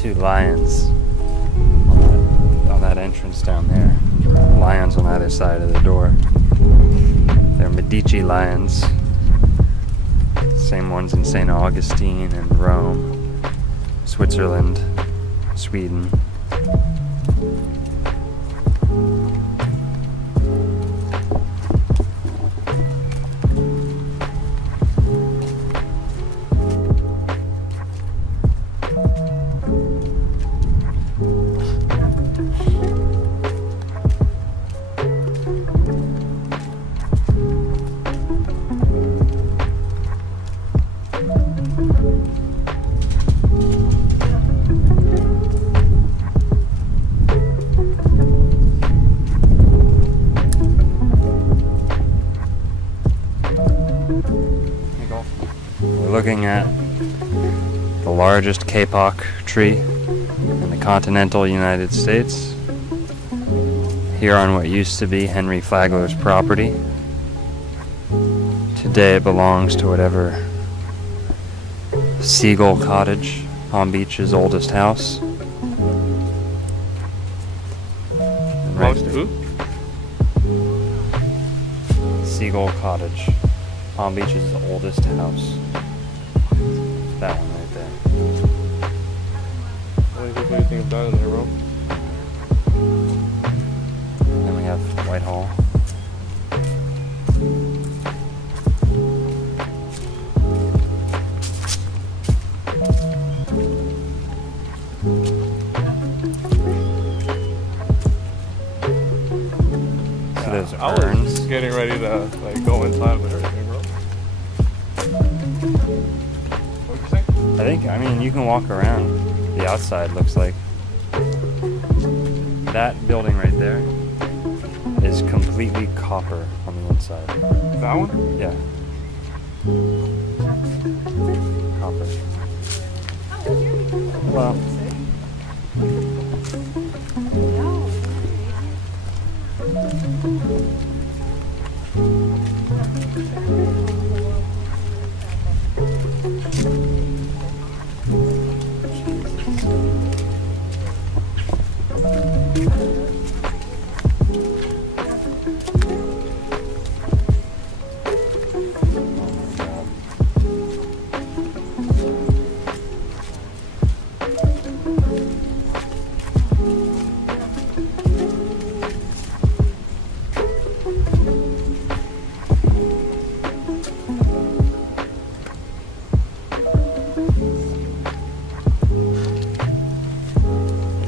two lions on that entrance down there. Lions on either side of the door. They're Medici lions. Same ones in St. Augustine and Rome, Switzerland, Sweden. Looking at the largest kapok tree in the continental United States, here on what used to be Henry Flagler's property. Today it belongs to whatever Seagull Cottage, Palm Beach's oldest house. Belongs to who? Seagull Cottage, Palm Beach's oldest house. That one right there. What do you think of that in there, bro? Then we have Whitehall. So there's I urns. was getting ready to like go inside of everything, bro. I mean, you can walk around. The outside looks like that building right there is completely copper on the inside. That one? Yeah. Copper. Well.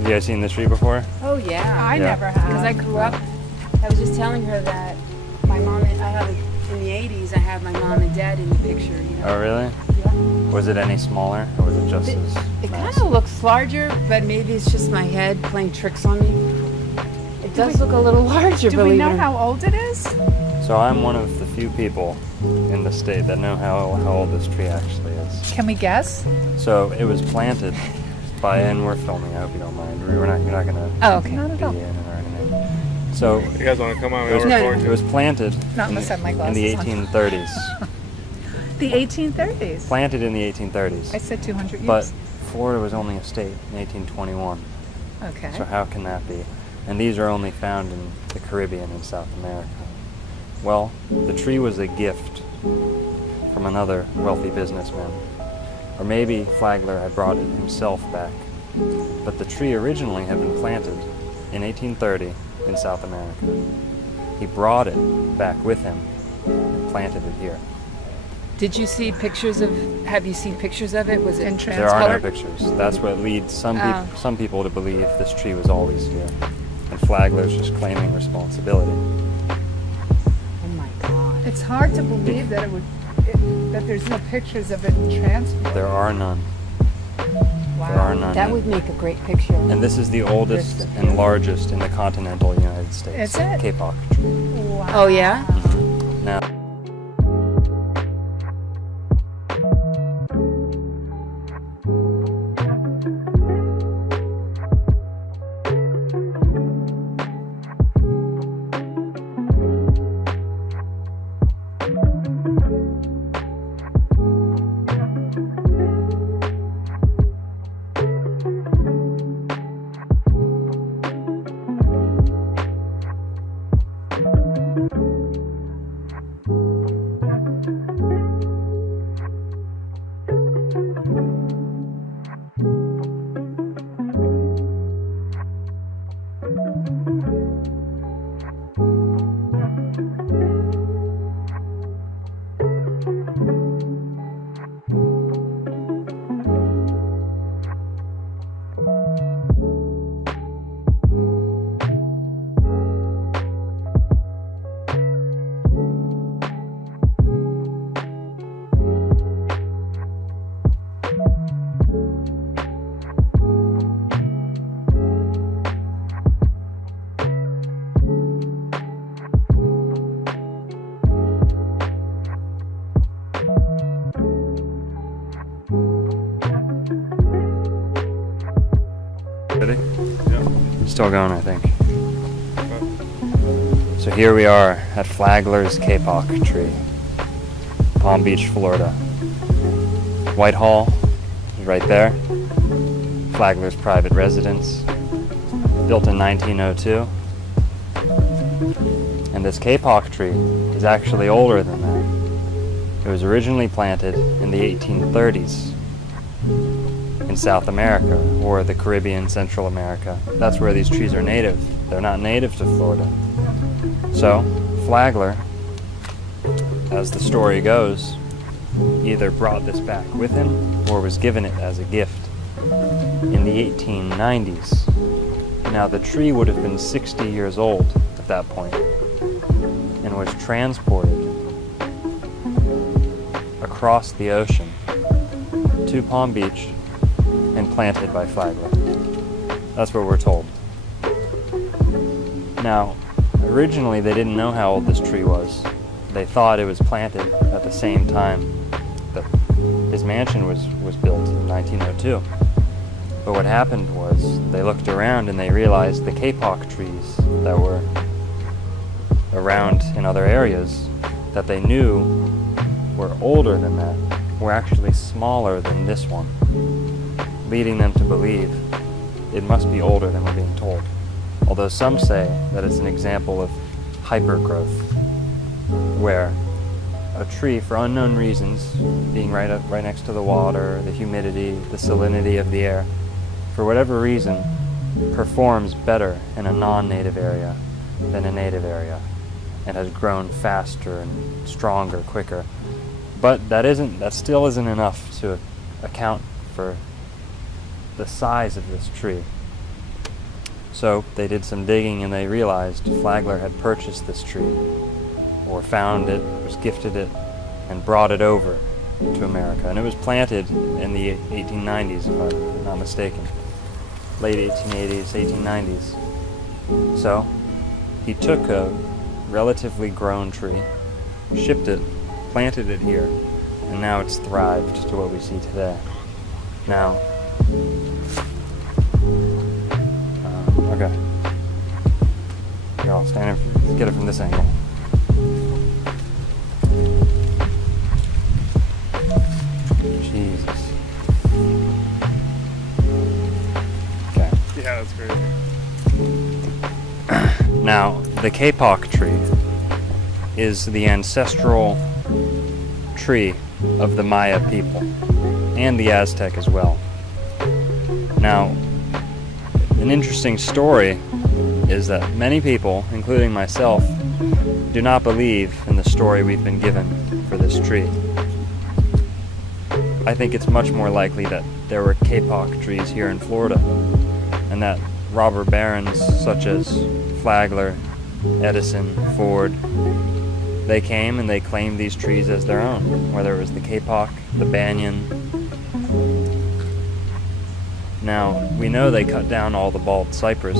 You guys seen this tree before? Oh yeah. I never have. Because I grew up, I was just telling her that my mom and I have in the 80s, I have my mom and dad in the picture, you know. Oh, really? Yeah. Was it any smaller, or was it just as It kind massive? of looks larger, but maybe it's just my head playing tricks on me. It does look a little larger, Do we believe know it or how old it is? So I'm one of the few people in the state that know how old this tree actually is. Can we guess? So it was planted by, and we're filming, I hope you don't mind. You're not gonna Oh, okay. Not be at all. in it or anything. So You guys want to come on? it was, it was planted Not unless I have my in glasses the on. 1830s. The 1830s. Planted in the 1830s. I said 200 years. But Florida was only a state in 1821. Okay. So how can that be? And these are only found in the Caribbean and South America. Well, the tree was a gift from another wealthy businessman. Or maybe Flagler had brought it himself back. But the tree originally had been planted in 1830 in South America. He brought it back with him and planted it here. Did you see pictures of, have you seen pictures of it? Was it In There are no transcolored? pictures. That's what leads some, Oh. some people to believe this tree was always here. And Flagler's just claiming responsibility. Oh my God. It's hard to believe that that there's no pictures of it in transport. There are none. Wow. There are none. That would make a great picture. And this is the oldest and largest in the continental United States. Is it? Kapok Tree. Wow. Oh yeah? Now, Ready? Yeah. Still going, I think. Okay. So here we are at Flagler's Kapok Tree, Palm Beach, Florida. Whitehall is right there. Flagler's private residence, built in 1902. And this Kapok tree is actually older than that. It was originally planted in the 1830s in South America, or the Caribbean, Central America. That's where these trees are native. They're not native to Florida. So, Flagler, as the story goes, either brought this back with him or was given it as a gift in the 1890s. Now, the tree would have been 60 years old at that point and was transported across the ocean to Palm Beach and planted by Flagler. That's what we're told. Now, originally they didn't know how old this tree was. They thought it was planted at the same time that his mansion was built in 1902. But what happened was they looked around and they realized the Kapok trees that were around in other areas that they knew were older than that were actually smaller than this one, leading them to believe it must be older than we're being told. Although some say that it's an example of hypergrowth, where a tree, for unknown reasons, being right next to the water, the humidity, the salinity of the air, for whatever reason, performs better in a non-native area than a native area, and has grown faster and stronger, quicker. But that still isn't enough to account for the size of this tree. So they did some digging and they realized Flagler had purchased this tree, or found it, was gifted it, and brought it over to America. And it was planted in the 1890s, if I'm not mistaken. Late 1880s, 1890s. So he took a relatively grown tree, shipped it, planted it here, and now it's thrived to what we see today. Now, okay. Here, I'll stand in, get it from this angle. Jesus. Okay. Yeah, that's great. Now, the Kapok tree is the ancestral tree of the Maya people, and the Aztec as well. Now, an interesting story is that many people, including myself, do not believe in the story we've been given for this tree. I think it's much more likely that there were Kapok trees here in Florida, and that robber barons such as Flagler, Edison, Ford, they came and they claimed these trees as their own, whether it was the Kapok, the banyan. Now, we know they cut down all the bald cypress,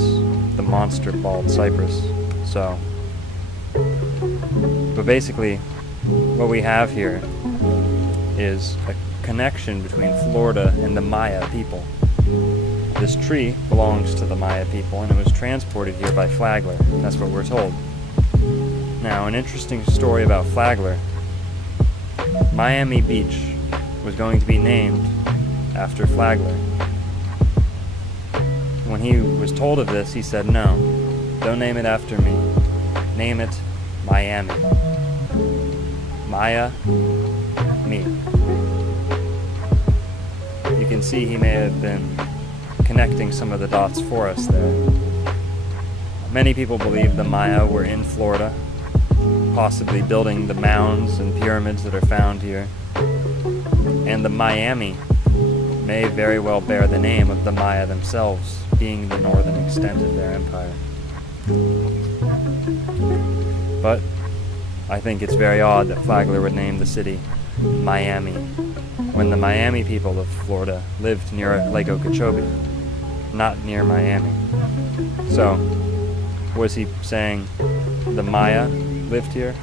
the monster bald cypress, so. But basically, what we have here is a connection between Florida and the Maya people. This tree belongs to the Maya people, and it was transported here by Flagler. That's what we're told. Now, an interesting story about Flagler. Miami Beach was going to be named after Flagler. When he was told of this, he said, "No, don't name it after me. Name it Miami. Maya, me." You can see he may have been connecting some of the dots for us there. Many people believe the Maya were in Florida, possibly building the mounds and pyramids that are found here. And the Miami may very well bear the name of the Maya themselves, being the northern extent of their empire. But I think it's very odd that Flagler would name the city Miami, when the Miami people of Florida lived near Lake Okeechobee, not near Miami. So, was he saying the Maya lived here?